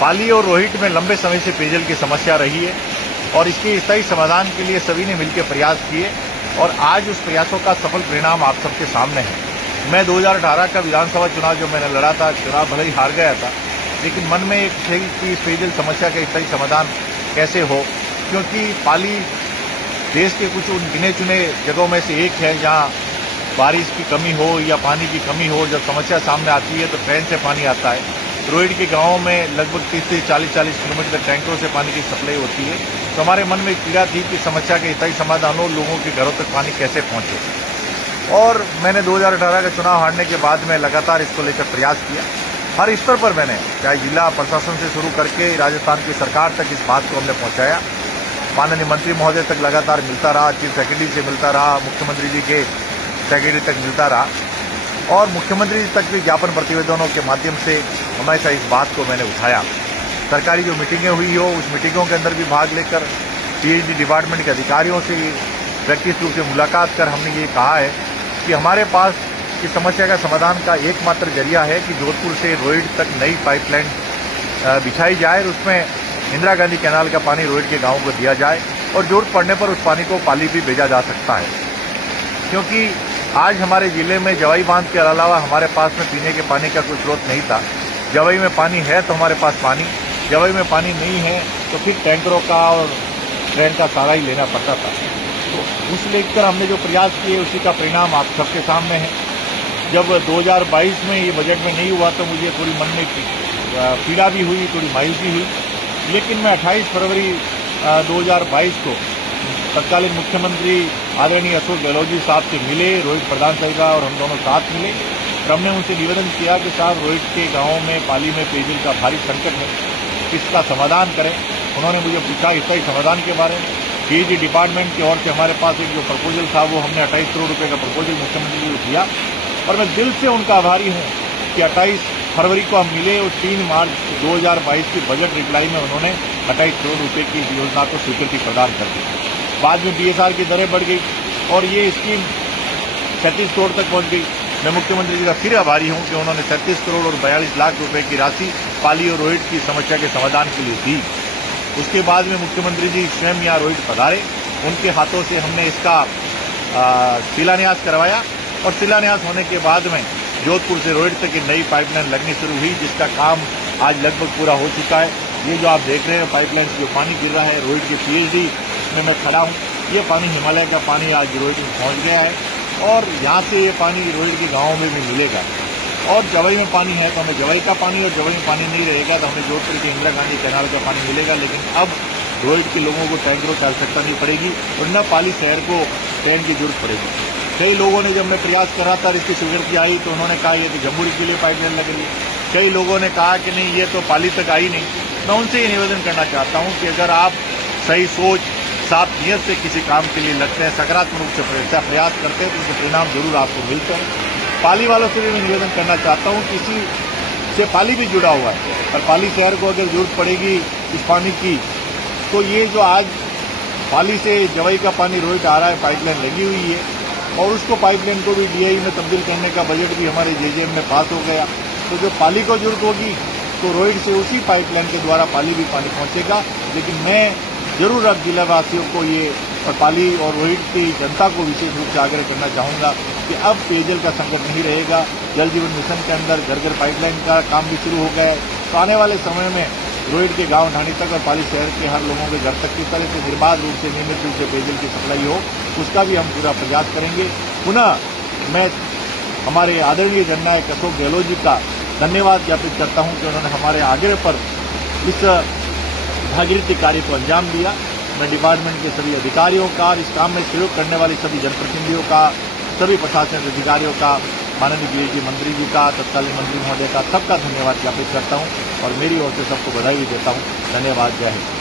पाली और रोहित में लंबे समय से पेयजल की समस्या रही है और इसके स्थायी समाधान के लिए सभी ने मिलकर प्रयास किए और आज उस प्रयासों का सफल परिणाम आप सबके सामने है। मैं 2018 का विधानसभा चुनाव जो मैंने लड़ा था, चुनाव भले ही हार गया था, लेकिन मन में एक थी कि पेयजल समस्या का स्थायी समाधान कैसे हो, क्योंकि पाली देश के कुछ उन गिने चुने जगहों में से एक है जहां बारिश की कमी हो या पानी की कमी हो, जब समस्या सामने आती है तो ट्रेन से पानी आता है। रोहित के गांवों में लगभग 30 से 40 किलोमीटर तक टैंकरों से पानी की सप्लाई होती है। तो हमारे मन में एक पीड़ा थी कि समस्या के स्थायी समाधान हो, लोगों के घरों तक पानी कैसे पहुंचे। और मैंने 2018 का चुनाव हारने के बाद में लगातार इसको लेकर प्रयास किया। हर स्तर पर मैंने, चाहे जिला प्रशासन से शुरू करके राजस्थान की सरकार तक इस बात को हमने पहुंचाया। माननीय मंत्री महोदय तक लगातार मिलता रहा, चीफ सेक्रेटरी से मिलता रहा, मुख्यमंत्री जी के सेक्रेटरी तक मिलता रहा और मुख्यमंत्री जी तक भी ज्ञापन प्रतिवेदनों के माध्यम से हमेशा इस बात को मैंने उठाया। सरकारी जो मीटिंगें हुई हो, उस मीटिंगों के अंदर भी भाग लेकर पीएचडी डिपार्टमेंट के अधिकारियों से व्यक्तिगत रूप से मुलाकात कर हमने ये कहा है कि हमारे पास इस समस्या का समाधान का एकमात्र जरिया है कि जोधपुर से रोहित तक नई पाइपलाइन बिछाई जाए और उसमें इंदिरा गांधी कैनाल का पानी रोहित के गांवों को दिया जाए और जरूरत पड़ने पर उस पानी को पाली भी भेजा जा सकता है। क्योंकि आज हमारे जिले में जवाई बांध के अलावा हमारे पास में पीने के पानी का कोई स्रोत नहीं था। जवाई में पानी है तो हमारे पास पानी, जवाई में पानी नहीं है तो फिर टैंकरों का और ट्रेन का सहारा ही लेना पड़ता था। तो उस लेकर हमने जो प्रयास किए उसी का परिणाम आप सबके सामने है। जब 2022 में ये बजट में नहीं हुआ तो मुझे थोड़ी मन में पीड़ा भी हुई, थोड़ी मायूसी भी हुई, लेकिन मैं 28 फरवरी 2022 को तत्कालीन मुख्यमंत्री आदरणीय अशोक गहलोत जी साहब से मिले, रोहित प्रधान साहिबा और हम दोनों साथ मिले और हमने उनसे निवेदन किया कि साहब रोहित के गांवों में पाली में पेयजल का भारी संकट है, इसका समाधान करें। उन्होंने मुझे पूछा स्थायी समाधान के बारे में। पीएचडी डिपार्टमेंट की ओर से हमारे पास एक जो प्रपोजल था वो हमने 28 करोड़ रुपए का प्रपोजल मुख्यमंत्री जी को दिया और मैं दिल से उनका आभारी हूं कि 28 फरवरी को हम मिले और 3 मार्च 2022 की बजट रिप्लाई में उन्होंने 28 करोड़ रुपए की योजना को स्वीकृति प्रदान कर दी। बाद में बीएसआर की दरें बढ़ गई और ये स्कीम 37 करोड़ तक पहुंच गई। मैं मुख्यमंत्री जी का फिर आभारी हूं कि उन्होंने 37 करोड़ और 42 लाख रुपए की राशि पाली और रोहित की समस्या के समाधान के लिए दी। उसके बाद में मुख्यमंत्री जी स्वयं यहाँ रोहित पधारे, उनके हाथों से हमने इसका शिलान्यास करवाया और शिलान्यास होने के बाद में जोधपुर से रोहित तक की नई पाइपलाइन लगनी शुरू हुई, जिसका काम आज लगभग पूरा हो चुका है। ये जो आप देख रहे हैं पाइपलाइन से जो पानी गिर रहा है रोहित के पीएचडी में मैं खड़ा हूं, ये पानी हिमालय का पानी आज रोहित में पहुंच गया है और यहाँ से ये पानी रोहित के गांवों में भी मिलेगा। और जवाई में पानी है तो हमें जवाई का पानी, और जवाई में पानी नहीं रहेगा तो हमें जोधपुर के इंदिरा गांधी कैनाल का पानी मिलेगा। लेकिन अब रोहित के लोगों को टैंकरों की आवश्यकता नहीं पड़ेगी और न पाली शहर को ट्रेन की जरूरत पड़ेगी। कई लोगों ने जब मैं प्रयास कर रहा था इसकी स्वीकृति आई तो उन्होंने कहा ये तो जम्मूरी के लिए पाइपलाइन लग रही है। कई लोगों ने कहा कि नहीं ये तो पाली तक आई नहीं। मैं उनसे ये निवेदन करना चाहता हूँ कि अगर आप सही सोच, साफ नीयत से किसी काम के लिए लगते हैं, सकारात्मक रूप से प्रयास करते हैं तो उसके परिणाम जरूर आपको मिलते हैं। पाली वालों से भी मैं निवेदन करना चाहता हूँ कि इसी से पाली भी जुड़ा हुआ है और पाली शहर को अगर जरूरत पड़ेगी इस पानी की तो ये जो आज पाली से जवाई का पानी रोहित आ रहा है, पाइपलाइन लगी हुई है और उसको पाइपलाइन को भी डीआई में तब्दील करने का बजट भी हमारे जेजेएम में पास हो गया। तो जो पाली को जरूरत होगी तो रोहित से उसी पाइपलाइन के द्वारा पाली भी पानी पहुंचेगा। लेकिन मैं जरूर अब जिलावासियों को ये और पाली और रोहित की जनता को विशेष रूप से आग्रह करना चाहूंगा कि अब पेयजल का संकट नहीं रहेगा। जल जीवन मिशन के अंदर घर घर पाइपलाइन का काम भी शुरू हो गया है। तो आने वाले समय में रोहित के गांव ढाणी तक और पाली शहर के हर लोगों के घर तक किस तरह से निर्बाध रूप से, नियमित रूप से पेयजल की सप्लाई हो, उसका भी हम पूरा प्रयास करेंगे। पुनः मैं हमारे आदरणीय जननायक अशोक गहलोत जी का धन्यवाद ज्ञापित करता हूं कि उन्होंने हमारे आग्रह पर इस भागीरथी कार्य को अंजाम दिया। मैं डिपार्टमेंट के सभी अधिकारियों का, इस काम में सहयोग करने वाले सभी जनप्रतिनिधियों का, सभी प्रशासनिक अधिकारियों का, माननीय पीएचडी मंत्री जी का, तत्कालीन मंत्री महोदय का, सबका धन्यवाद ज्ञापित करता हूं और मेरी ओर से सबको बधाई भी देता हूं। धन्यवाद। जय हिंद।